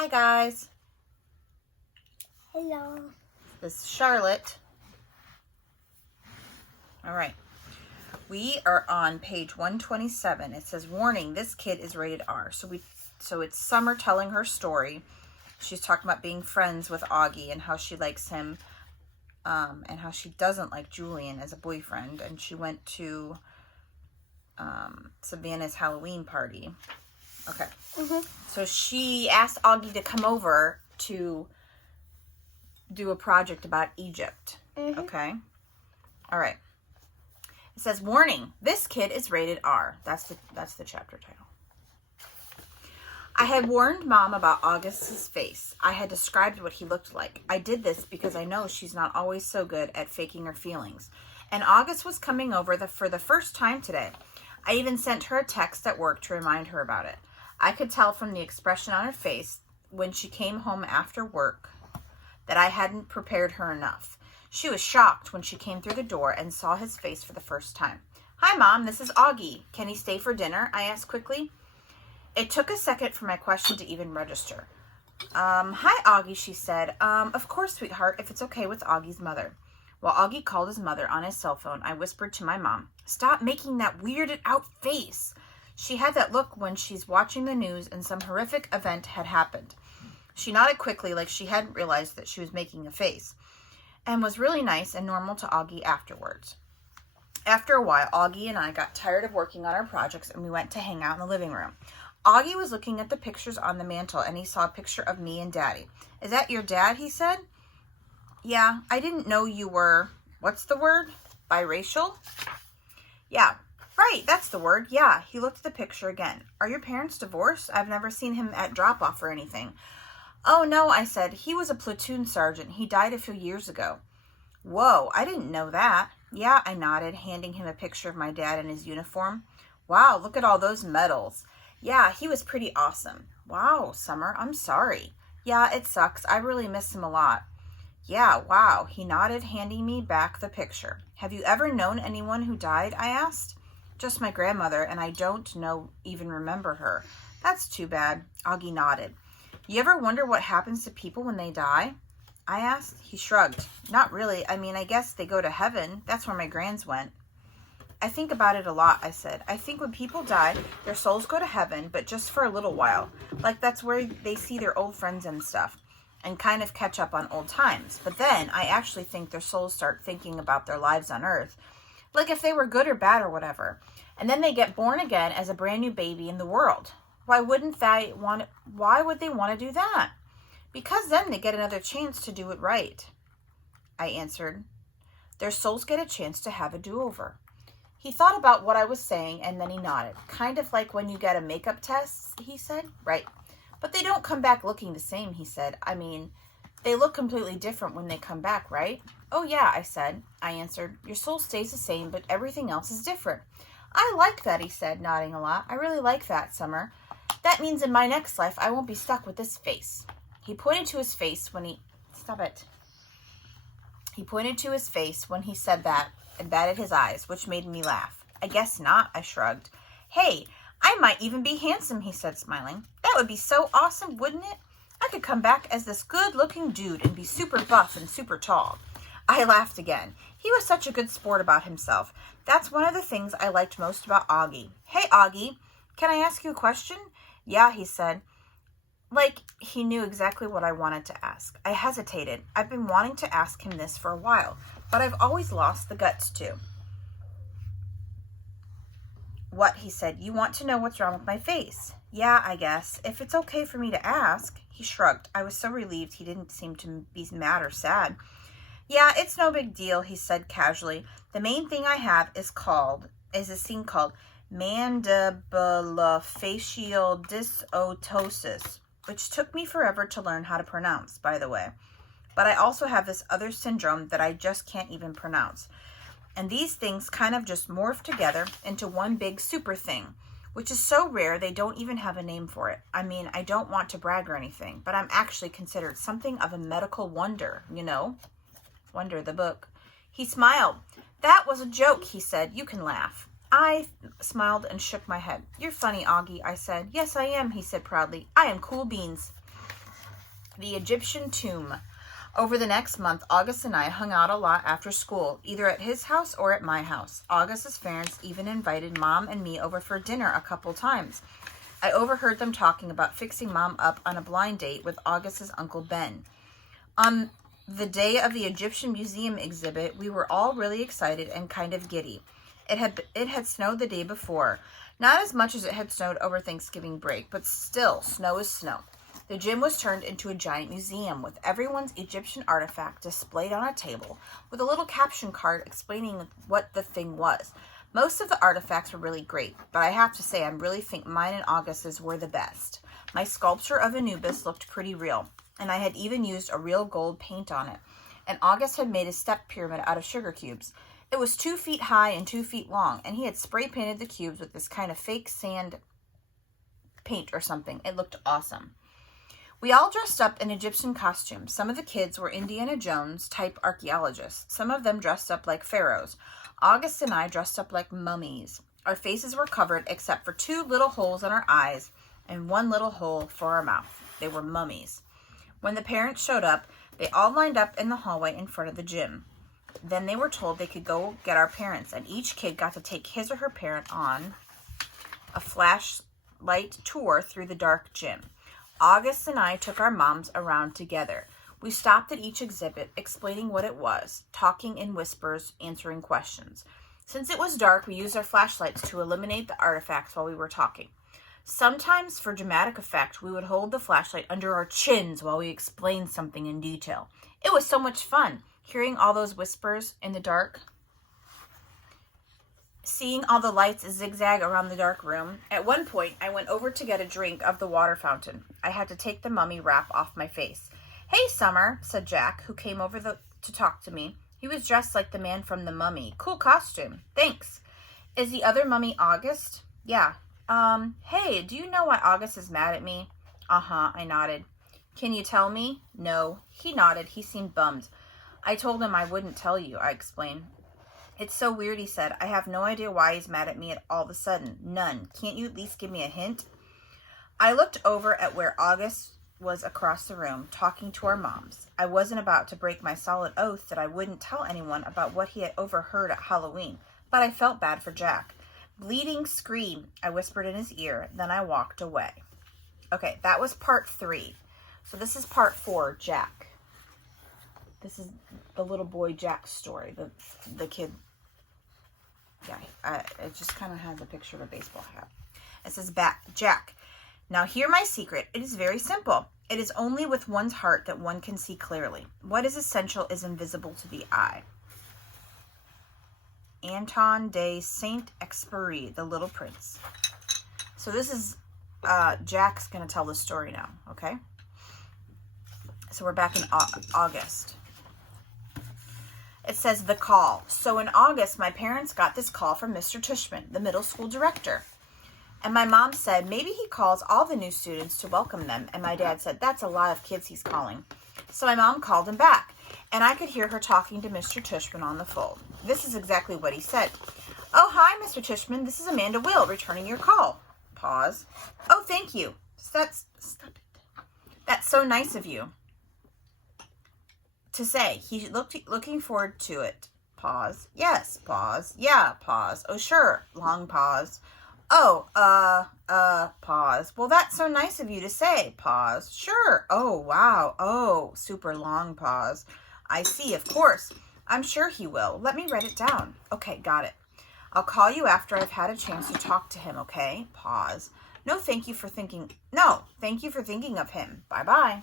Hi, guys. Hello. This is Charlotte. All right. We are on page 127. It says, warning, this kid is rated R. So it's Summer telling her story. She's talking about being friends with Augie and how she likes him, and how she doesn't like Julian as a boyfriend. And she went to Savannah's Halloween party. Okay. So she asked Augie to come over to do a project about Egypt. Okay. All right. It says, warning, this kid is rated R. That's the chapter title. I had warned Mom about August's face. I had described what he looked like. I did this because I know she's not always so good at faking her feelings. And August was coming over for the first time today. I even sent her a text at work to remind her about it. I could tell from the expression on her face when she came home after work that I hadn't prepared her enough. She was shocked when she came through the door and saw his face for the first time. Hi, Mom, this is Augie. Can he stay for dinner? I asked quickly. It took a second for my question to even register. Hi, Augie, she said. Of course, sweetheart, if it's okay with Augie's mother. While Augie called his mother on his cell phone, I whispered to my mom, stop making that weirded out face. She had that look when she's watching the news and some horrific event had happened. She nodded quickly like she hadn't realized that she was making a face, and was really nice and normal to Augie afterwards. After a while, Augie and I got tired of working on our projects and we went to hang out in the living room. Augie was looking at the pictures on the mantle and he saw a picture of me and Daddy. Is that your dad? He said. Yeah, I didn't know you were, what's the word? Biracial? Yeah, right, that's the word. Yeah, he looked at the picture again. Are your parents divorced? I've never seen him at drop-off or anything. Oh, no, I said. He was a platoon sergeant. He died a few years ago. Whoa, I didn't know that. Yeah, I nodded, handing him a picture of my dad in his uniform. Wow, look at all those medals. Yeah, he was pretty awesome. Wow, Summer, I'm sorry. Yeah, it sucks. I really miss him a lot. Yeah, wow. He nodded, handing me back the picture. Have you ever known anyone who died? I asked. Just my grandmother, and I don't even remember her. That's too bad. Augie nodded. You ever wonder what happens to people when they die? I asked. He shrugged. Not really. I mean, I guess they go to heaven. That's where my grands went. I think about it a lot, I said. I think when people die, their souls go to heaven, but just for a little while. Like that's where they see their old friends and stuff, and kind of catch up on old times. But then I actually think their souls start thinking about their lives on earth, like if they were good or bad or whatever. And then they get born again as a brand new baby in the world. Why would they want to do that? Because then they get another chance to do it right. I answered. Their souls get a chance to have a do-over. He thought about what I was saying and then he nodded. Kind of like when you get a makeup test, he said. Right. But they don't come back looking the same, he said. I mean, they look completely different when they come back, right? Oh yeah, I said. I answered. Your soul stays the same, but everything else is different. I like that, he said, nodding a lot. I really like that, Summer. That means in my next life, I won't be stuck with this face. He pointed to his face when he... Stop it. He pointed to his face when he said that and batted his eyes, which made me laugh. I guess not, I shrugged. Hey, I might even be handsome, he said, smiling. That would be so awesome, wouldn't it? I could come back as this good-looking dude and be super buff and super tall. I laughed again. He was such a good sport about himself. That's one of the things I liked most about Augie. Hey, Augie, can I ask you a question? Yeah, he said. Like he knew exactly what I wanted to ask. I hesitated. I've been wanting to ask him this for a while, but I've always lost the guts to. What? He said. You want to know what's wrong with my face? Yeah, I guess. If it's okay for me to ask. He shrugged. I was so relieved he didn't seem to be mad or sad. Yeah, it's no big deal, he said casually. The main thing I have is a scene called mandibulofacial dysostosis, which took me forever to learn how to pronounce, by the way. But I also have this other syndrome that I just can't even pronounce. And these things kind of just morph together into one big super thing, which is so rare they don't even have a name for it. I mean, I don't want to brag or anything, but I'm actually considered something of a medical wonder, you know? Wonder, the book. He smiled. That was a joke, he said. You can laugh. I smiled and shook my head. You're funny, Augie, I said. Yes, I am, he said proudly. I am cool beans. The Egyptian tomb. Over the next month, August and I hung out a lot after school, either at his house or at my house. August's parents even invited Mom and me over for dinner a couple times. I overheard them talking about fixing Mom up on a blind date with August's Uncle Ben. On the day of the Egyptian Museum exhibit, we were all really excited and kind of giddy. It had snowed the day before. Not as much as it had snowed over Thanksgiving break, but still, snow is snow. The gym was turned into a giant museum with everyone's Egyptian artifact displayed on a table with a little caption card explaining what the thing was. Most of the artifacts were really great, but I have to say I really think mine and August's were the best. My sculpture of Anubis looked pretty real, and I had even used a real gold paint on it. And August had made a step pyramid out of sugar cubes. It was 2 feet high and 2 feet long, and he had spray painted the cubes with this kind of fake sand paint or something. It looked awesome. We all dressed up in Egyptian costumes. Some of the kids were Indiana Jones type archaeologists. Some of them dressed up like pharaohs. August and I dressed up like mummies. Our faces were covered except for 2 little holes in our eyes and 1 little hole for our mouth. They were mummies. When the parents showed up, they all lined up in the hallway in front of the gym. Then they were told they could go get our parents, and each kid got to take his or her parent on a flashlight tour through the dark gym. August and I took our moms around together. We stopped at each exhibit, explaining what it was, talking in whispers, answering questions. Since it was dark, we used our flashlights to illuminate the artifacts while we were talking. Sometimes, for dramatic effect, we would hold the flashlight under our chins while we explained something in detail. It was so much fun, hearing all those whispers in the dark, seeing all the lights zigzag around the dark room. At one point, I went over to get a drink of the water fountain. I had to take the mummy wrap off my face. "Hey, Summer," said Jack, who came over to talk to me. He was dressed like the man from The Mummy. "Cool costume. Thanks. Is the other mummy August?" "Yeah." Hey, do you know why August is mad at me?" "Uh-huh," I nodded. "Can you tell me?" "No." He nodded. He seemed bummed. "I told him I wouldn't tell you," I explained. "It's so weird," he said. "I have no idea why he's mad at me all of a sudden. None. Can't you at least give me a hint?" I looked over at where August was across the room, talking to our moms. I wasn't about to break my solid oath that I wouldn't tell anyone about what he had overheard at Halloween, but I felt bad for Jack. "Bleeding scream," I whispered in his ear, then I walked away. Okay, that was part 3. So this is part 4, Jack. This is the little boy Jack's story, the kid. Yeah, it just kind of has a picture of a baseball hat. It says, Jack, now hear my secret. It is very simple. It is only with one's heart that one can see clearly. What is essential is invisible to the eye. Anton de Saint-Exupéry, The Little Prince. So this is, Jack's going to tell the story now, okay? So we're back in August. It says, the call. So in August, my parents got this call from Mr. Tushman, the middle school director. And my mom said, maybe he calls all the new students to welcome them. And my dad said, that's a lot of kids he's calling. So my mom called him back, and I could hear her talking to Mr. Tushman on the phone. This is exactly what he said. "Oh, hi, Mr. Tushman. This is Amanda Will returning your call." Pause. "Oh, thank you. Stop it. That's so nice of you to say. He's looking forward to it." Pause. "Yes." Pause. "Yeah." Pause. "Oh, sure." Long pause. "Oh, pause. Well, that's so nice of you to say." Pause. "Sure." "Oh, wow. Oh," super long pause. "I see, of course. I'm sure he will. Let me write it down." "Okay, got it. I'll call you after I've had a chance to talk to him, okay?" Pause. Thank you for thinking of him. Bye-bye."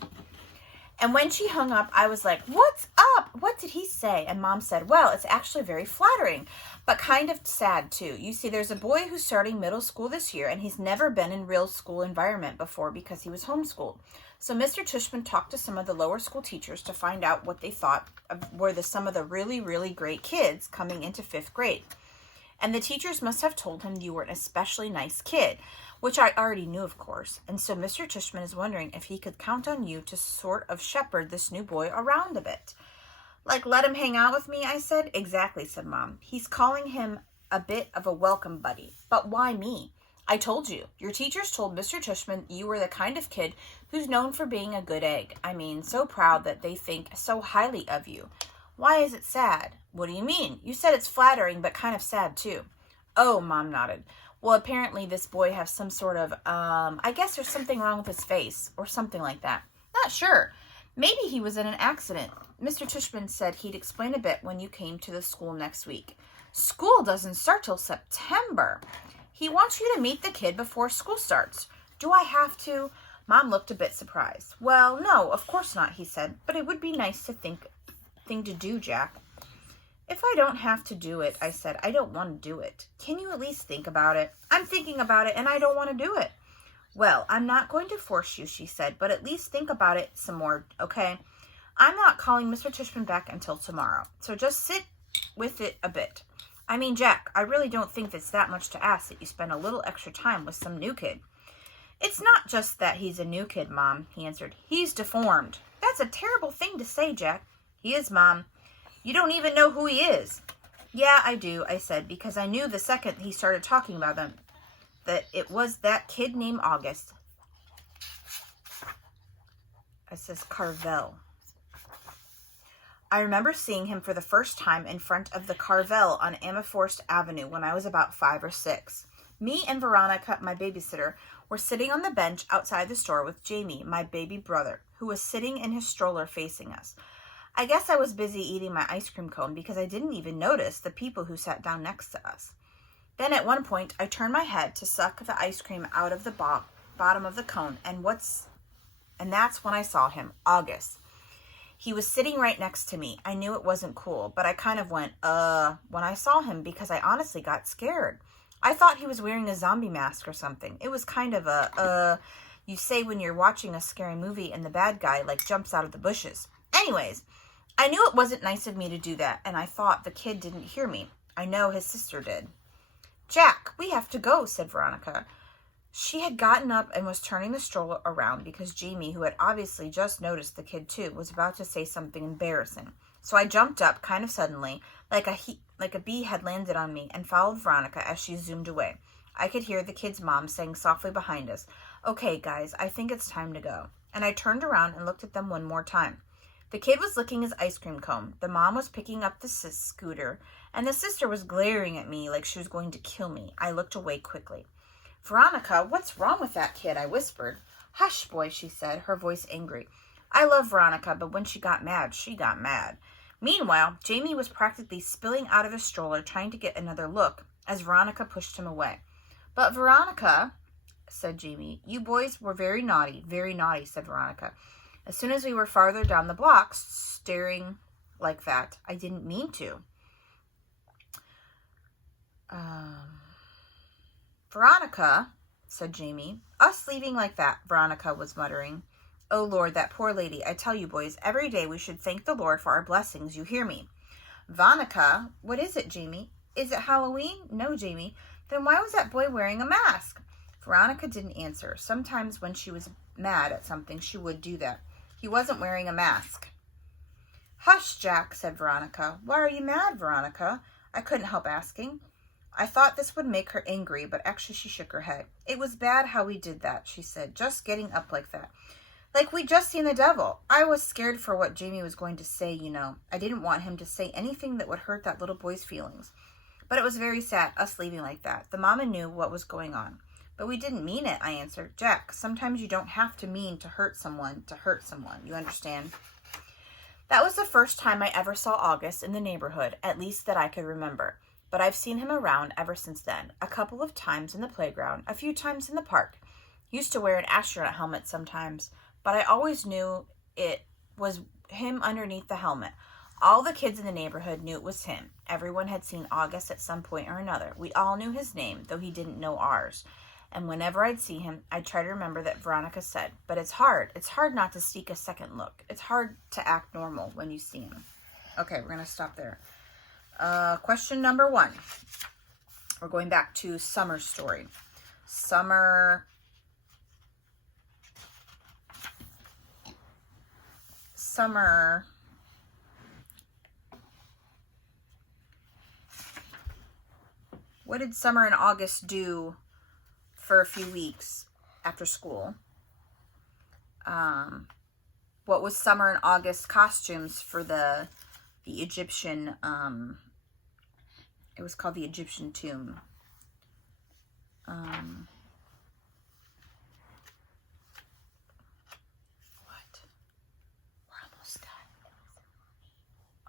And when she hung up, I was like, "What's up? What did he say?" And Mom said, "Well, it's actually very flattering, but kind of sad too. You see, there's a boy who's starting middle school this year, and he's never been in real school environment before because he was homeschooled. So Mr. Tushman talked to some of the lower school teachers to find out what they thought were some of the really, really great kids coming into 5th grade. And the teachers must have told him you were an especially nice kid, which I already knew, of course. And so Mr. Tushman is wondering if he could count on you to sort of shepherd this new boy around a bit." "Like, let him hang out with me?" I said. "Exactly," said Mom. "He's calling him a bit of a welcome buddy." "But why me?" I told you. Your teachers told Mr. Tushman you were the kind of kid who's known for being a good egg. I mean, so proud that they think so highly of you. Why is it sad? What do you mean? You said it's flattering, but kind of sad, too. Oh, Mom nodded. Well, apparently this boy has some sort of, I guess there's something wrong with his face, or something like that. Not sure. Maybe he was in an accident. Mr. Tushman said he'd explain a bit when you came to the school next week. School doesn't start till September. He wants you to meet the kid before school starts. Do I have to? Mom looked a bit surprised. Well, no, of course not, he said, but it would be nice to thing to do, Jack. If I don't have to do it, I said, I don't want to do it. Can you at least think about it? I'm thinking about it and I don't want to do it. Well, I'm not going to force you, she said, but at least think about it some more, okay? I'm not calling Mr. Tushman back until tomorrow, so just sit with it a bit. I mean, Jack, I really don't think it's that much to ask that you spend a little extra time with some new kid. It's not just that he's a new kid, Mom, he answered. He's deformed. That's a terrible thing to say, Jack. He is, Mom. You don't even know who he is. Yeah, I do, I said, because I knew the second he started talking about them that it was that kid named August. It says Carvel. I remember seeing him for the first time in front of the Carvel on Amherst Avenue when I was about 5 or 6. Me and Veronica, my babysitter, were sitting on the bench outside the store with Jamie, my baby brother, who was sitting in his stroller facing us. I guess I was busy eating my ice cream cone because I didn't even notice the people who sat down next to us. Then at one point, I turned my head to suck the ice cream out of the bottom of the cone, and that's when I saw him, August. He was sitting right next to me. I knew it wasn't cool, but I kind of went, when I saw him because I honestly got scared. I thought he was wearing a zombie mask or something. It was kind of you say when you're watching a scary movie and the bad guy, jumps out of the bushes. Anyways, I knew it wasn't nice of me to do that, and I thought the kid didn't hear me. I know his sister did. Jack, we have to go, said Veronica. She had gotten up and was turning the stroller around because Jamie, who had obviously just noticed the kid too, was about to say something embarrassing. So I jumped up kind of suddenly, like a bee had landed on me, and followed Veronica as she zoomed away. I could hear the kid's mom saying softly behind us, Okay, guys, I think it's time to go. And I turned around and looked at them one more time. The kid was licking his ice cream cone. The mom was picking up the scooter, and the sister was glaring at me like she was going to kill me. I looked away quickly. Veronica, what's wrong with that kid? I whispered. Hush, boy, she said, her voice angry. I love Veronica, but when she got mad, she got mad. Meanwhile, Jamie was practically spilling out of his stroller trying to get another look as Veronica pushed him away. But Veronica, said Jamie, you boys were very naughty, said Veronica. As soon as we were farther down the block, staring like that, I didn't mean to. Veronica, said Jamie. Us leaving like that, Veronica was muttering. Oh, Lord, that poor lady. I tell you, boys, every day we should thank the Lord for our blessings. You hear me? Veronica, what is it, Jamie? Is it Halloween? No, Jamie. Then why was that boy wearing a mask? Veronica didn't answer. Sometimes when she was mad at something, she would do that. He wasn't wearing a mask. Hush, Jack, said Veronica. Why are you mad, Veronica? I couldn't help asking. I thought this would make her angry, but actually she shook her head. It was bad how we did that, she said, just getting up like that. Like we'd just seen the devil. I was scared for what Jamie was going to say, you know. I didn't want him to say anything that would hurt that little boy's feelings. But it was very sad, us leaving like that. The mama knew what was going on. But we didn't mean it, I answered. Jack, sometimes you don't have to mean to hurt someone. You understand? That was the first time I ever saw August in the neighborhood, at least that I could remember. But I've seen him around ever since then. A couple of times in the playground, a few times in the park. He used to wear an astronaut helmet sometimes, but I always knew it was him underneath the helmet. All the kids in the neighborhood knew it was him. Everyone had seen August at some point or another. We all knew his name, though he didn't know ours. And whenever I'd see him, I'd try to remember that Veronica said, but it's hard. It's hard not to sneak a second look. It's hard to act normal when you see him. Okay, we're going to stop there. Question number 1. We're going back to Summer's story. Summer. What did Summer and August do for a few weeks after school. What was Summer and August costumes for the Egyptian, it was called the Egyptian tomb. What? We're almost done.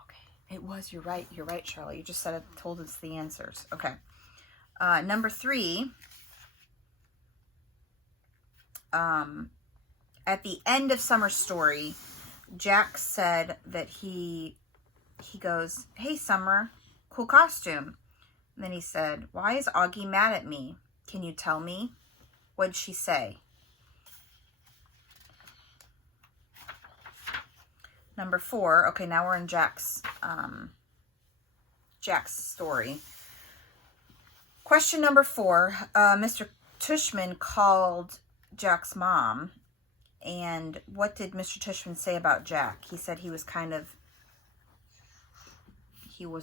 Okay. It was, you're right, Charlotte. You just said it, told us the answers. Okay. Number 3. At the end of Summer's story, Jack said that he goes, "Hey, Summer, cool costume." And then he said, "Why is Augie mad at me? Can you tell me? What'd she say?" Number 4. Okay, now we're in Jack's story. Question number 4. Mr. Tushman called Jack's mom. And what did Mr. Tushman say about Jack? He said he was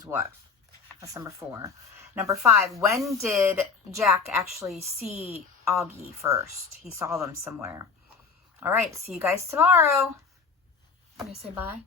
what? That's number 4. Number 5, when did Jack actually see Augie first? He saw them somewhere. All right, see you guys tomorrow. I'm going to say bye.